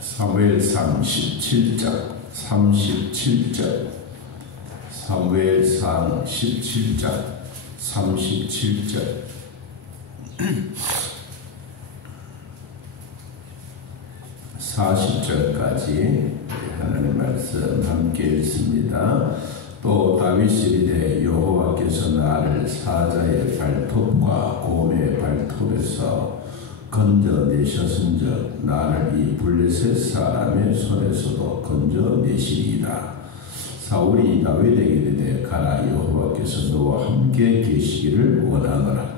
사무엘상 17장 37절 사무엘상 17장 37절 40절까지 하나님의 말씀 함께 읽습니다. 또 다윗이 이르되 여호와께서 나를 사자의 발톱과 곰의 발톱에서 건져내셨은즉 나를 이 블레셋 사람의 손에서도 건져내시리이다. 사울이 다윗에게 이르되 가라, 여호와께서 너와 함께 계시기를 원하노라.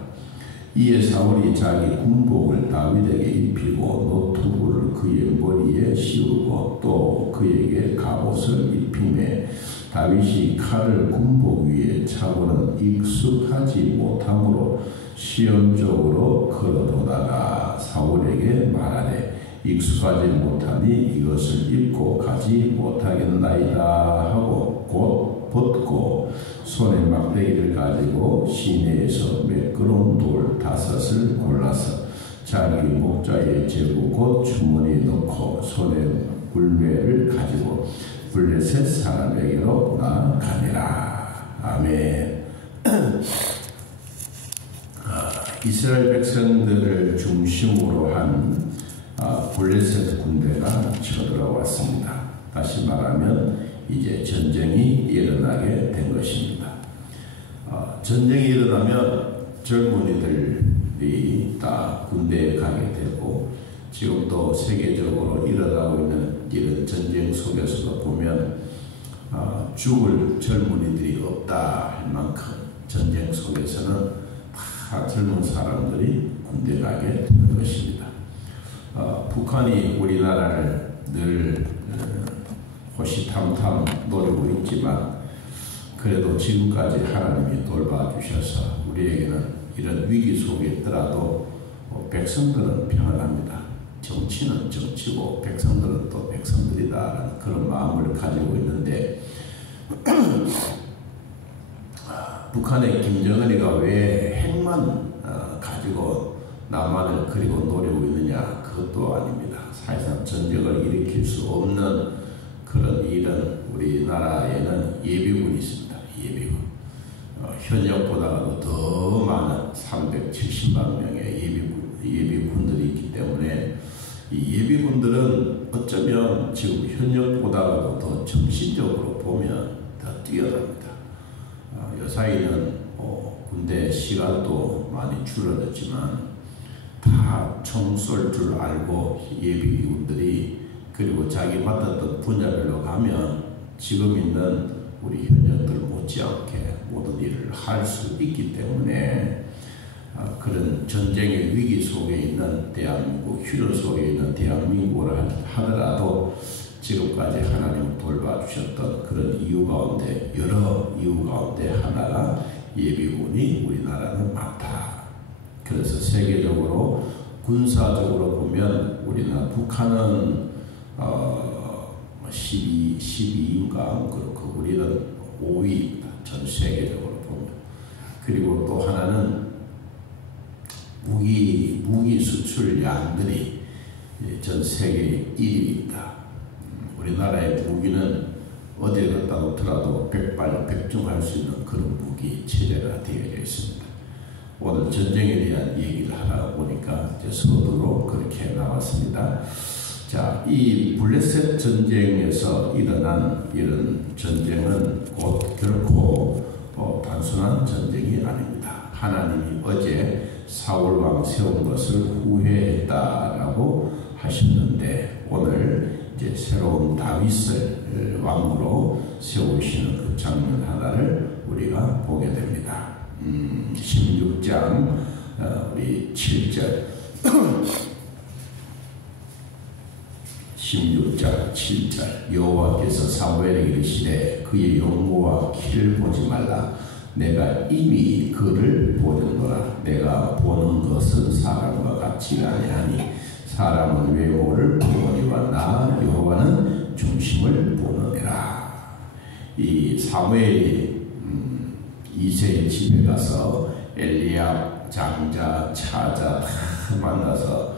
이에 사울이 자기 군복을 다윗에게 입히고 노투구를 그의 머리에 씌우고 또 그에게 갑옷을 입히매 다윗이 칼을 군복 위에 차고는 익숙하지 못하므로 시험적으로 걸어도다가 사울에게 말하되 익숙하지 못하니 이것을 입고 가지 못하겠나이다 하고 곧 벗고 손에 막대기를 가지고 시내에서 매끄러운 돌 5을 골라서 자기 목자에 재고 곧 주머니에 넣고 손에 물매를 가지고 블레셋 사람에게로 나아가니라. 아멘. 이스라엘 백성들을 중심으로 한 블레셋 군대가 쳐들어왔습니다. 다시 말하면 이제 전쟁이 일어나게 된 것입니다. 전쟁이 일어나면 젊은이들이 다 군대에 가게 되고 지금도 세계적으로 일어나고 있는 이런 전쟁 속에서도 보면 죽을 젊은이들이 없다 할 만큼 전쟁 속에서는 다 젊은 사람들이 군대 가게 되는 것입니다. 북한이 우리나라를 늘 호시탐탐 노리고 있지만 그래도 지금까지 하나님이 돌봐주셔서 우리에게는 이런 위기 속에 있더라도 백성들은 평안합니다. 정치는 정치고 백성들은 또 백성들이다라는 그런 마음을 가지고 있는데 북한의 김정은이가 왜 핵만 가지고 남한을 그리고 노리고 있느냐, 그것도 아닙니다. 사실상 전쟁을 일으킬 수 없는 그런 일은 우리나라에는 예비군이 있습니다. 예비군. 현역보다도 더 많은 370만 명의 예비군들이 있기 때문에 이 예비군들은 어쩌면 지금 현역보다도 더 정신적으로 보면 더 뛰어납니다. 요사이는 군대 시간도 많이 줄어들었지만 다 총 쏠 줄 알고 예비군들이 그리고 자기 맡았던 분야별로 가면 지금 있는 우리 현역들 못지않게 모든 일을 할 수 있기 때문에 그런 전쟁의 위기 속에 있는 대한민국, 휴전 속에 있는 대한민국을 하더라도 지금까지 하나님을 돌봐주셨던 그런 이유 가운데, 여러 이유 가운데 하나가 예비군이 우리나라는 많다. 그래서 세계적으로 군사적으로 보면 우리나라 북한은 12인가 그렇고 우리는 5위입니다. 전 세계적으로 보면. 그리고 또 하나는 무기 수출량들이 전 세계 1위입니다. 우리나라의 무기는 어디에 갖다 놓더라도 백발백중할 수 있는 그런 무기 체제가 되어져 있습니다. 오늘 전쟁에 대한 얘기를 하다 보니까 이제 서두로 그렇게 나왔습니다. 자, 이 블레셋 전쟁에서 일어난 이런 전쟁은 곧 결코 단순한 전쟁이 아닙니다. 하나님이 어제 사울 왕 세운 것을 후회했다라고 하셨는데 오늘 이제 새로운 다윗을 왕으로 세우시는 그 장면 하나를 우리가 보게 됩니다. 16장 우리 7절 16장 7절 여호와께서 사무엘에게 이르시되 그의 용모와 키를 보지 말라. 내가 이미 그를 보는도라. 내가 보는 것은 사람과 같지 아니하니 사람은 외모를 보거니와 나 여호와는 중심을 보느니라. 이 사무엘이 이새의 집에 가서 엘리압 장자 차자 다 만나서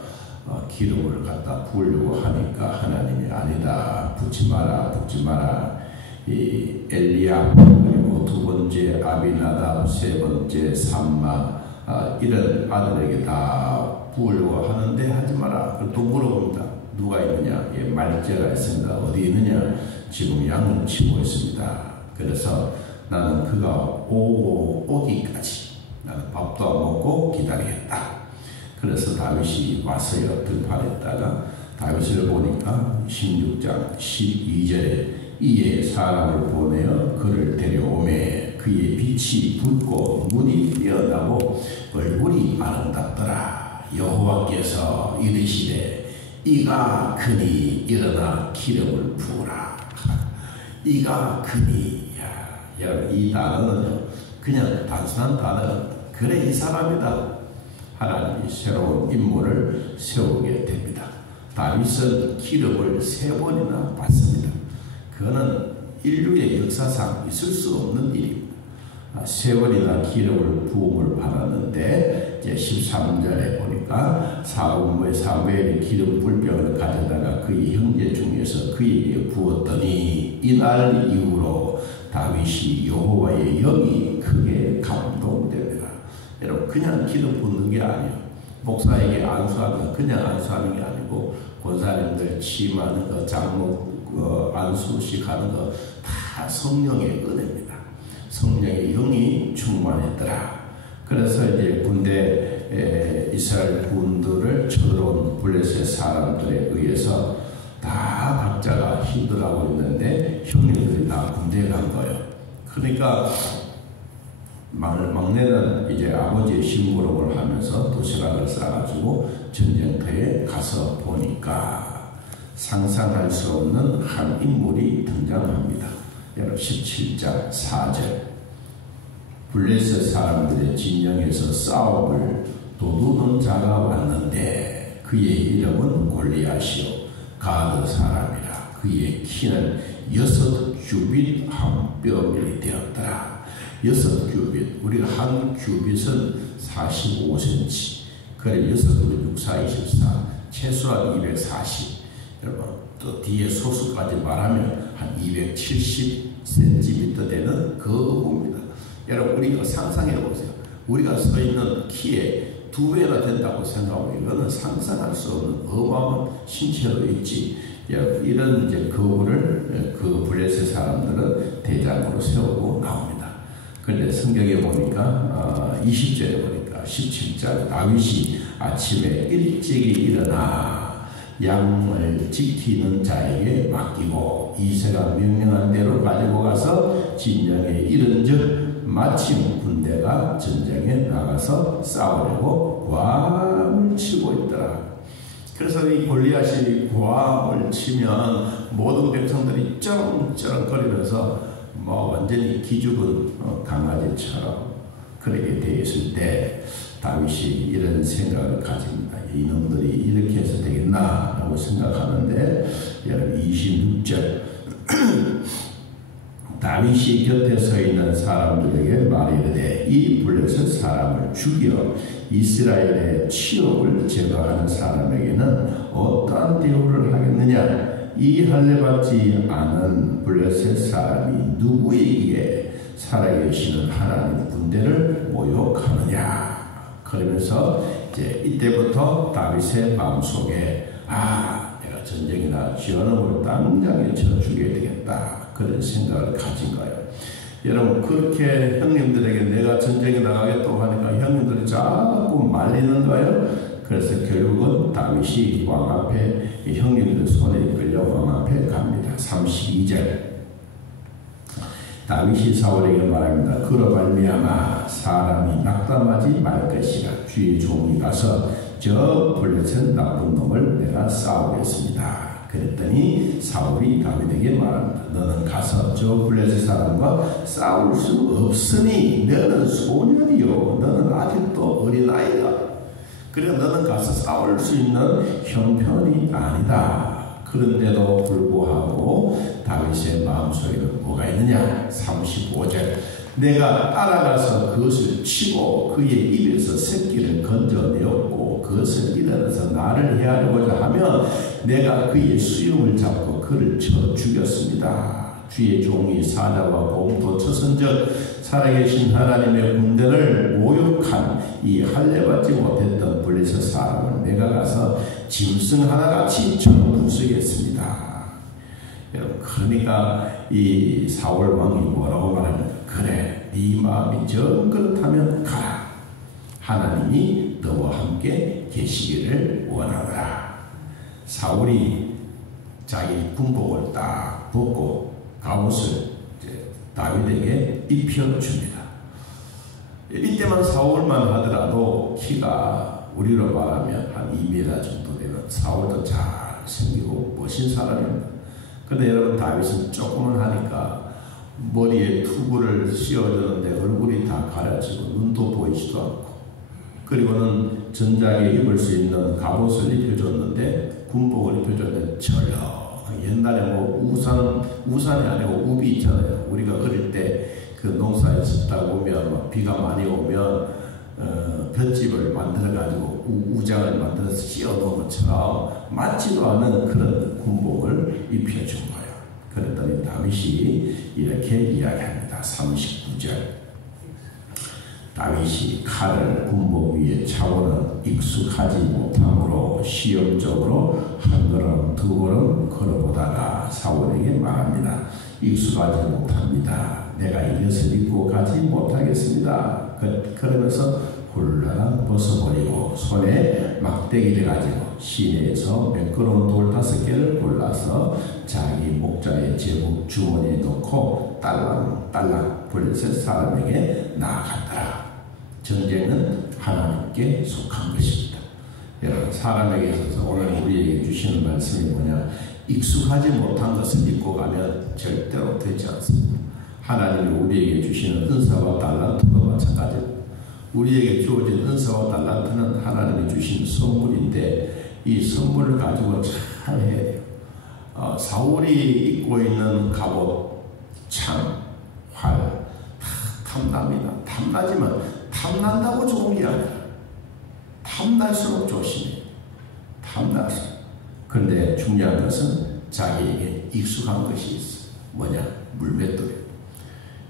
기름을 갖다 부으려고 하니까 하나님이 아니다. 붓지 마라 붓지 마라. 이 엘리압 그리고 두 번째 아비나답 세 번째 삼마 이런 아들에게 다 부으려고 하는데 하지 마라. 또 물어봅니다. 누가 있느냐? 예, 말제가 있습니다. 어디 있느냐? 지금 양을 치고 있습니다. 그래서 나는 그가 오기까지 나는 밥도 안 먹고 기다리겠다. 그래서 다윗이 와서요 들판에다가 다윗을 보니까 16장 12절에 이에 사람을 보내어 그를 데려오매 그의 빛이 붉고 눈이 뛰어나고 얼굴이 아름답더라. 여호와께서 이르시되 이가 크니 일어나 기름을 부으라. 이가 크니. 여러분 이 단어는요 그냥 단순한 단어는 그래 이 사람이다. 하나님이 새로운 인물을 세우게 됩니다. 다윗은 기름을 3번이나 받습니다. 그거는 인류의 역사상 있을 수 없는 일입니다. 3번이나 기름을 부음을 받았는데 이제 13절에 보니까 사무엘이 기름 불병을 가져다가 그의 형제 중에서 그에게 부었더니 이날 이후로 다윗이 여호와의 영이 크게 감동됩니다. 여러분 그냥 기름 붓는 게 아니에요. 목사에게 안수하는 그냥 안수하는 게 아니고 권사님들 취임하는 거 장로 안수식 하는 거 다 성령의 은혜입니다. 성령의 영이 충만했더라. 그래서 이제 군대 이스라엘 군들을 쳐들어온 블레셋 사람들에 의해서 다 각자가 힘들어하고 있는데 형님들이 다 군대에 간 거예요. 그러니까 막내는 이제 아버지의 심부름을 하면서 도시락을 싸가지고 전쟁터에 가서 보니까 상상할 수 없는 한 인물이 등장합니다. 여러분 17장 4절 블레셋 사람들의 진영에서 싸움을 도두는 자가 왔는데 그의 이름은 골리앗이요 가드 사람이라. 그의 키는 6규빗 한 뼘이 되었더라. 6규빗 우리가 한 규빗은 45cm 그래 6규빗 6, 4, 24 최소한 240 여러분 또 뒤에 소수까지 말하면 한 270cm 되는 그 어부입니다. 여러분 우리가 상상해 보세요. 우리가 서 있는 키에 2배나 된다고 생각하면 이거는 상상할 수 없는 어마어마한 신체로 있지. 이런 이제 거울을 그 블레셋 사람들은 대장으로 세우고 나옵니다. 그런데 성경에 보니까 20절에 보니까 17절 다윗이 아침에 일찍이 일어나 양을 지키는 자에게 맡기고 이새가 명령한 대로 가지고 가서 진영에 이른즉 마침 군대가 전쟁에 나가서 싸우려고 고함을 치고 있더라. 그래서 이 골리앗이 고함을 치면 모든 백성들이 쩌렁쩌렁거리면서 완전히 기죽은 강아지처럼 그렇게 되어 있을 때 다윗이 이런 생각을 가집니다. 이놈들이 이렇게 해서 되겠나 라고 생각하는데 여러분 26절 다윗이 곁에 서 있는 사람들에게 말이르되 이 블레셋 사람을 죽여 이스라엘의 치욕을 제거하는 사람에게는 어떠한 대우를 하겠느냐. 이 할례받지 않은 블레셋 사람이 누구에게 살아계시는 하나님 군대를 모욕하느냐. 그러면서 이제 이때부터 다윗의 마음속에 내가 전쟁이나 지원을 당장에 쳐 죽여야 되겠다. 그런 생각을 가진 거예요. 여러분 그렇게 형님들에게 내가 전쟁에 나가겠다고 하니까 형님들이 자꾸 말리는 거예요. 그래서 결국은 다윗이 왕 앞에 형님들 손에 이끌려 왕 앞에 갑니다. 32절 다윗이 사울에게 말합니다. 그로 말미암아 사람이 낙담하지 말 것이라. 주의 종이 가서 저 블레셋 나쁜 놈을 내가 싸우겠습니다. 그랬더니 사울이 다윗에게 말합니다. 너는 가서 저 블레셋 사람과 싸울 수 없으니 너는 소년이요 너는 아직도 어린아이다. 그래 너는 가서 싸울 수 있는 형편이 아니다. 그런데도 불구하고 다윗의 마음속에는 뭐가 있느냐. 35절 내가 따라가서 그것을 치고 그의 입에서 새끼를 건져내었고 그것을 일어나서 나를 해하려고자 하면 내가 그의 수염을 잡고 그를 쳐 죽였습니다. 주의 종이 사자와 곰도 쳐선적 살아계신 하나님의 군대를 모욕한 이 할례받지 못했던 블레셋 사람을 내가 가서 짐승 하나같이 쳐 부수겠습니다. 여러분 그러니까 이 사울 왕이 뭐라고 말합니까? 그래 네 마음이 정 그렇다면 가라. 하나님이 너와 함께 계시기를 원하노라. 사울이 자기 군복을 딱 벗고 갑옷을 다윗에게 입혀줍니다. 이때만 사울만 하더라도 키가 우리로 말하면 한 2m 정도 되는 사울도 잘 생기고 멋진 사람입니다. 그런데 여러분 다윗은 조금은 하니까 머리에 투구를 씌워주는데 얼굴이 다 가려지고 눈도 보이지도 않고 그리고는 전장에 입을 수 있는 갑옷을 입혀줬는데 군복을 입혀줬는데 절러 옛날에 우산이 아니고 우비 있잖아요. 우리가 어릴 때 그 농사에 섰다 보면 비가 많이 오면 볏집을 만들어 가지고 우장을 만들어서 씌워 놓은 것처럼 맞지도 않은 그런 군복을 입혀준 거예요. 그랬더니 다윗이 이렇게 이야기합니다. 39절 다윗이 칼을 군복 위에 차고는 익숙하지 못함으로 시험적으로 한 걸음 두 걸음 걸어보다가 사울에게 말합니다. 익숙하지 못합니다. 내가 이것을 입고 가지 못하겠습니다. 그러면서 홀라당 벗어버리고 손에 막대기를 가지고 시내에서 매끄러운 돌 5개를 골라서 자기 목자의 제복 주머니에 넣고 딸랑딸랑 블레셋 사람에게 나아갔더라. 전쟁은 하나님께 속한 것입니다. 여러분 사람에게 있어서 오늘 우리에게 주시는 말씀이 뭐냐. 익숙하지 못한 것을 입고 가면 절대로 되지 않습니다. 하나님이 우리에게 주시는 은사와 달란트도 마찬가지입니다. 우리에게 주어진 은사와 달란트는 하나님이 주신 선물인데 이 선물을 가지고 잘 해야 돼요. 사울이 입고 있는 갑옷, 창, 활 탐납니다. 탐나지만 탐난다고 좋은 게 아니라 탐날수록 조심해요. 탐날수록. 그런데 중요한 것은 자기에게 익숙한 것이 있어. 뭐냐? 물맷돌이에요.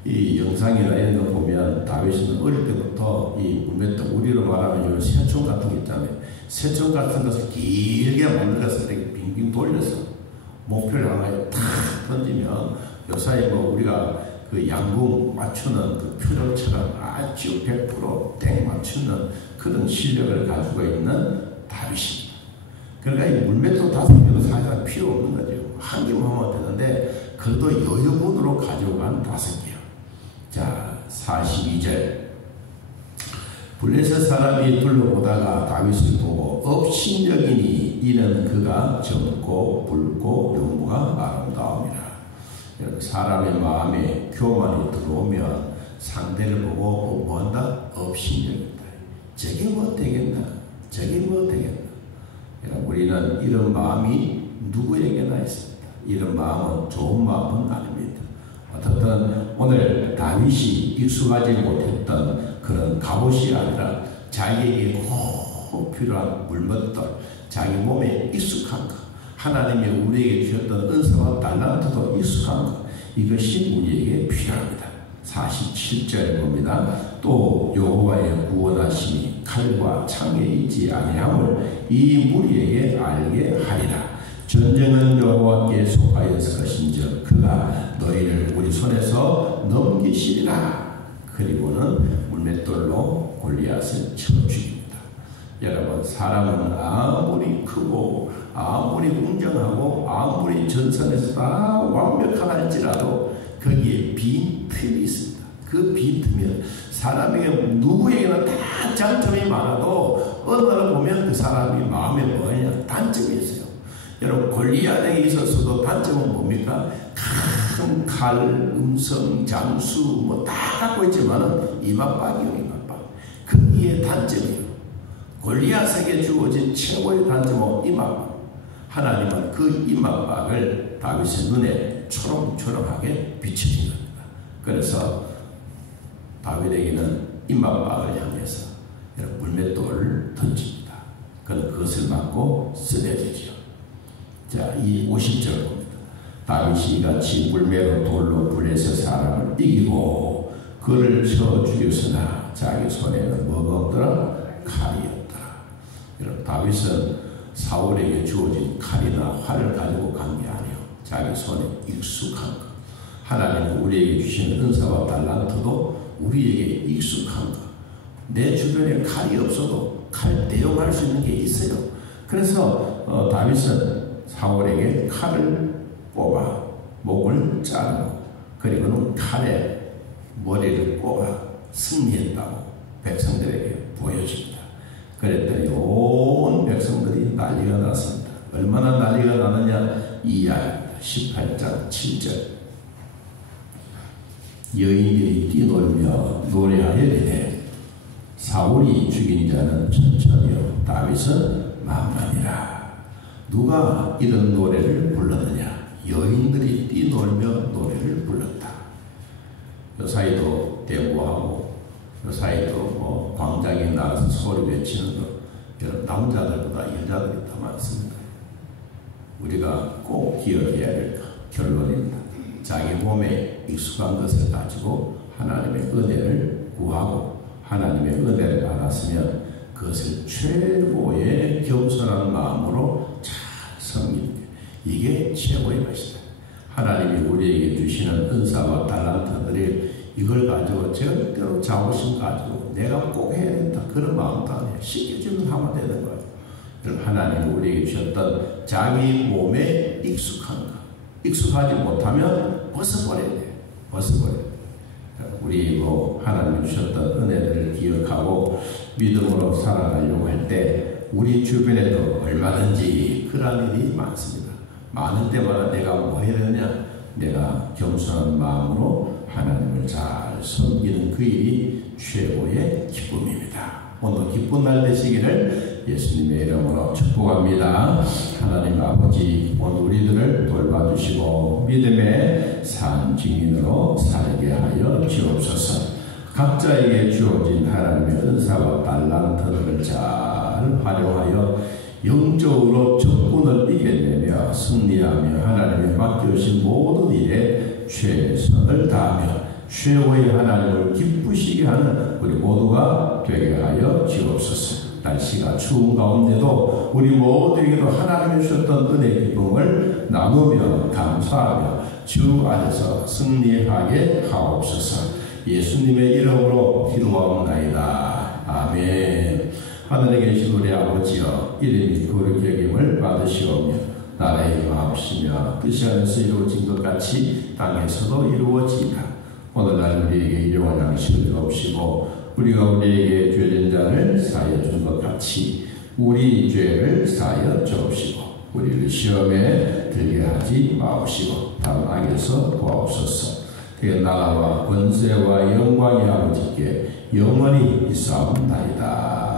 이 영상이나 이런 거 보면 다윗은 어릴 때부터 이 물맷돌, 우리로 말하면 요 새총 같은 거 있잖아요. 새총 같은 것을 길게 만들어서 이렇게 빙빙 돌려서 목표를 향하여 탁 던지면 요사이 우리가 그 양궁 맞추는 그 표정처럼 아주 100% 맞추는 그런 실력을 가지고 있는 다윗입니다. 그러니까 이 물맷돌 5개도 사실 필요 없는 거죠. 한 개만 하면 되는데 그래도 여유분으로 가져간 5개요. 자, 42절. 블레셋 사람이 둘러보다가 다윗을 보고 업신여기니 이는 그가 젊고 붉고 용모가 아름다움이라. 사람의 마음에 교만이 들어오면 상대를 보고 뭐한다? 업신여긴다. 저게 뭐 되겠나? 저게 뭐 되겠나? 우리는 이런 마음이 누구에게나 있습니다. 이런 마음은 좋은 마음은 아닙니다. 어떻든 오늘 다윗이 익숙하지 못했던 그런 갑옷이 아니라 자기에게 꼭 필요한 물맷돌, 자기 몸에 익숙한 것, 하나님이 우리에게 주셨던 은사와 달란트도 익숙한 것, 이것이 우리에게 필요합니다. 47절에 봅니다. 또 여호와의 구원하심이 칼과 창에 있지 아니함을 이 무리에게 알게 하리라. 전쟁은 여호와께 속하였을 것인즉 그가 너희를 우리 손에서 넘기시리라. 그리고는 물맷돌로 골리앗을 쳐 죽입니다. 여러분, 사람은 아무리 크고 아무리 웅장하고 아무리 전선에서 다 완벽하다 할지라도 거기에 빈 틈이 있습니다. 그 빈 틈이 사람에게 누구에게나 다 장점이 많아도 어느 날 보면 그 사람이 마음에 뭐냐? 단점이 있어요. 여러분, 골리앗에게 있어서도 단점은 뭡니까? 큰 칼, 음성, 장수 뭐 다 갖고 있지만은 이맛박이요, 이맛박. 거기에 단점이에요. 골리앗에게 주어진 최고의 단점은 이맛박. 하나님은 그 이맛박을 다윗의 눈에 초롱초롱하게 비춰진 겁니다. 그래서 다윗에게는 이맛박을 향해서 물맷돌을 던집니다. 그는 그것을 맞고 쓰러지죠. 자, 이 50절 봅니다. 다윗이 이같이 물매로 돌로 블레셋 사람을 이기고 그를 쳐 죽였으나 자기 손에는 뭐가 없더라? 칼이 없더라. 여러분, 다윗은 사울에게 주어진 칼이나 활을 가지고 간 게 아니에요. 자기 손에 익숙한 것. 하나님은 우리에게 주신 은사와 달란트도 우리에게 익숙한 것. 내 주변에 칼이 없어도 칼 대용할 수 있는 게 있어요. 그래서 다윗은 사울에게 칼을 뽑아 목을 자르고 그리고는 칼에 머리를 꼽아 승리했다고 백성들에게 보여줍니다. 그랬더니 온 백성들이 난리가 났습니다. 얼마나 난리가 나느냐? 이하야 18장 7절. 여인들이 뛰놀며 노래하여 이르되 사울이 죽인 자는 천천히요 다윗은 만만이라. 누가 이런 노래를 불렀느냐? 여인들이 뛰놀며 노래를 불렀다. 그 사이도 대구하고 그 사이도 광장에 나가서 소리 외치는 것, 이런 남자들보다 여자들이 더 많습니다. 우리가 꼭 기억해야 될 결론입니다. 자기 몸에 익숙한 것을 가지고 하나님의 은혜를 구하고 하나님의 은혜를 받았으면 그것을 최고의 겸손한 마음으로 잘 섬기는 게 이게 최고의 것이다. 하나님이 우리에게 주시는 은사와 달란트들이 이걸 가지고 절대로 자부심 가지고 내가 꼭 해야 된다 그런 마음도 아니에요. 시켜주면 하면 되는 거예요. 하나님이 우리에게 주셨던 자기 몸에 익숙한 것, 익숙하지 못하면 벗어버려야 돼요. 벗어버려야 돼요. 우리 하나님이 주셨던 은혜들을 기억하고 믿음으로 살아가려고 할 때 우리 주변에도 얼마든지 그런 일이 많습니다. 많은 때마다 내가 뭐 해야 되느냐? 내가 겸손한 마음으로 하나님을 잘 섬기는 그 일이 최고의 기쁨입니다. 오늘 기쁜 날 되시기를 예수님의 이름으로 축복합니다. 하나님 아버지, 오늘 우리들을 돌봐주시고 믿음의 산 증인으로 살게 하여 주옵소서. 각자에게 주어진 하나님의 은사와 달란트를 잘 활용하여 영적으로 적군을 이겨내며 승리하며 하나님의 맡겨주신 모든 일에 최선을 다하며 최고의 하나님을 기쁘시게 하는 우리 모두가 되게 하여 주옵소서. 날씨가 추운 가운데도 우리 모두에게도 하나님이 주셨던 은혜의 기쁨을 나누며 감사하며 주 안에서 승리하게 하옵소서. 예수님의 이름으로 기도하옵나이다. 아멘. 하늘에 계신 우리 아버지여, 이름이 거룩히 여김을 받으시오며 나라의 임하옵시며 뜻이 안에서 이루어진 것 같이 땅에서도 이루어지이다. 오늘날 우리에게 일용할 양식을 주옵시고 우리가 우리에게 죄된 자를 사하여 준 것 같이 우리 죄를 사하여 주옵시고 우리를 시험에 들게 하지 마옵시고 다른 악에서 구하옵소서. 그 나라와 권세와 영광이 아버지께 영원히 있사옵나이다.